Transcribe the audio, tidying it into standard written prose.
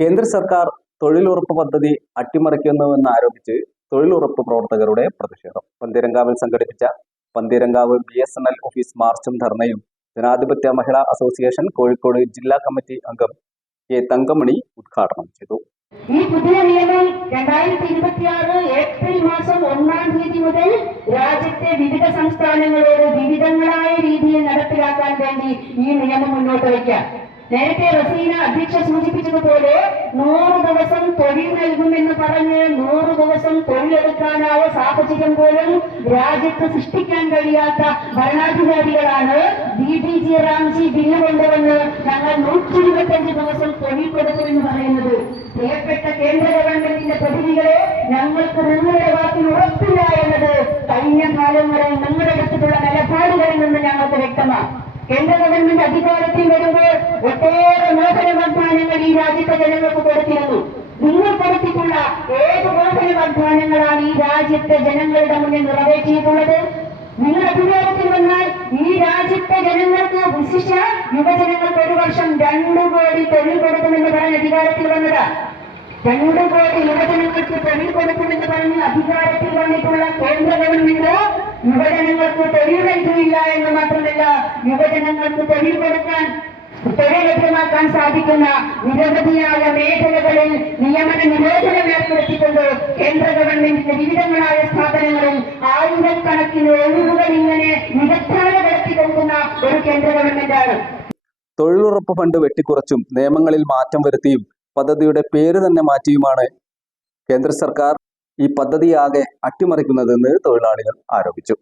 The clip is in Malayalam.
കേന്ദ്ര സർക്കാർ തൊഴിലുറപ്പ് പദ്ധതി അട്ടിമറിക്കുന്നുവെന്ന് ആരോപിച്ച് തൊഴിലുറപ്പ് പ്രവർത്തകരുടെ പ്രതിഷേധം. പന്തീരങ്കാവിൽ സംഘടിപ്പിച്ച പന്തീരങ്കാവ് BSNL ഓഫീസ് മാർച്ചും ധർണയും ജനാധിപത്യ മഹിളാ അസോസിയേഷൻ കോഴിക്കോട് ജില്ലാ കമ്മിറ്റി അംഗം കെ തങ്കമണി ഉദ്ഘാടനം ചെയ്തു. ഈ പുതിയ നിയമം 2026 ഏപ്രിൽ മാസം 1-ാം തീയതി മുതൽ രാജ്യത്തെ വിവിധ സംസ്ഥാനങ്ങളോട് വിവിധങ്ങളായ രീതിയിൽ നടപ്പിലാക്കാൻ വേണ്ടി ഈ നിയമം മുന്നോട്ട് വയ്ക്കാം. നേരത്തെ റസീന അധ്യക്ഷ സൂചിപ്പിച്ചതുപോലെ 100 ദിവസം തൊഴിൽ നൽകുമെന്ന് പറഞ്ഞ് 100 ദിവസം തൊഴിലെടുക്കാനായ സാഹചര്യം പോലും രാജ്യത്ത് സൃഷ്ടിക്കാൻ കഴിയാത്ത ഭരണാധികാരികളാണ് DDG റാംജി ബില്ല് കൊണ്ടുവന്ന് ഞങ്ങൾ 125 ദിവസം തൊഴിൽ കൊടുക്കുമെന്ന് പറയുന്നത്. പ്രിയപ്പെട്ട കേന്ദ്ര ഗവൺമെന്റിന്റെ പ്രതിനിധികളെ, ഞങ്ങൾക്ക് നിങ്ങളുടെ വാക്കിന് ഉറപ്പില്ല എന്നത് കഴിഞ്ഞ കാലങ്ങളിൽ നിങ്ങളെടുത്തിട്ടുള്ള നിലപാടുകളിൽ നിന്ന് ഞങ്ങൾക്ക് വ്യക്തമാണ്. കേന്ദ്ര ഗവൺമെന്റ് അധികാരത്തിൽ വരുമ്പോൾ ഒട്ടേറെ മോഹന വാഗ്ദാനങ്ങൾ ഈ രാജ്യത്തെ ജനങ്ങൾക്ക് കൊടുത്തിരുന്നു. നിങ്ങൾ കൊടുത്തിട്ടുള്ള ഏത് മോഹന വാഗ്ദാനങ്ങളാണ് ഈ രാജ്യത്തെ ജനങ്ങളുടെ മുന്നിൽ നിറവേറ്റിയിട്ടുള്ളത്? നിങ്ങൾ അധികാരത്തിൽ വന്നാൽ ഈ രാജ്യത്തെ ജനങ്ങൾക്ക്, വിശിഷ്ട യുവജനങ്ങൾക്ക് 1 വർഷം 2 കോടി തൊഴിൽ കൊടുക്കുമെന്ന് പറഞ്ഞ് അധികാരത്തിൽ വന്നത്. 2 കോടി യുവജനങ്ങൾക്ക് തൊഴിൽ കൊടുക്കുമെന്ന് പറഞ്ഞ് അധികാരത്തിൽ വന്നിട്ടുള്ള കേന്ദ്ര ഗവൺമെന്റ് യുവജനങ്ങൾക്ക് തൊഴിൽ നൽകില്ല എന്ന് മാത്രമല്ല, യുവജനങ്ങൾക്ക് തൊഴിൽ കൊടുക്കാൻ, തൊഴിൽ ലഭ്യമാക്കാൻ സാധിക്കുന്ന നിരവധിയായ മേഖലകളിൽ നിയമന നിരോധനം ഏർപ്പെടുത്തിക്കൊണ്ട് കേന്ദ്ര ഗവൺമെന്റിന്റെ വിവിധങ്ങളായ സ്ഥാപനങ്ങളിൽ ആയിരക്കണക്കിന് ഒഴിവുകൾ ഇങ്ങനെ നിരത്താതെ നടത്തിക്കൊണ്ടുന്ന ഒരു കേന്ദ്ര ഗവൺമെന്റാണ്. തൊഴിലുറപ്പ് ഫണ്ട് വെട്ടിക്കുറച്ചും നിയമങ്ങളിൽ മാറ്റം വരുത്തിയും പദ്ധതിയുടെ പേര് തന്നെ മാറ്റിയുമാണ് കേന്ദ്ര സർക്കാർ ഈ പദ്ധതിയാകെ അട്ടിമറിക്കുന്നതെന്ന് തൊഴിലാളികൾ ആരോപിച്ചു.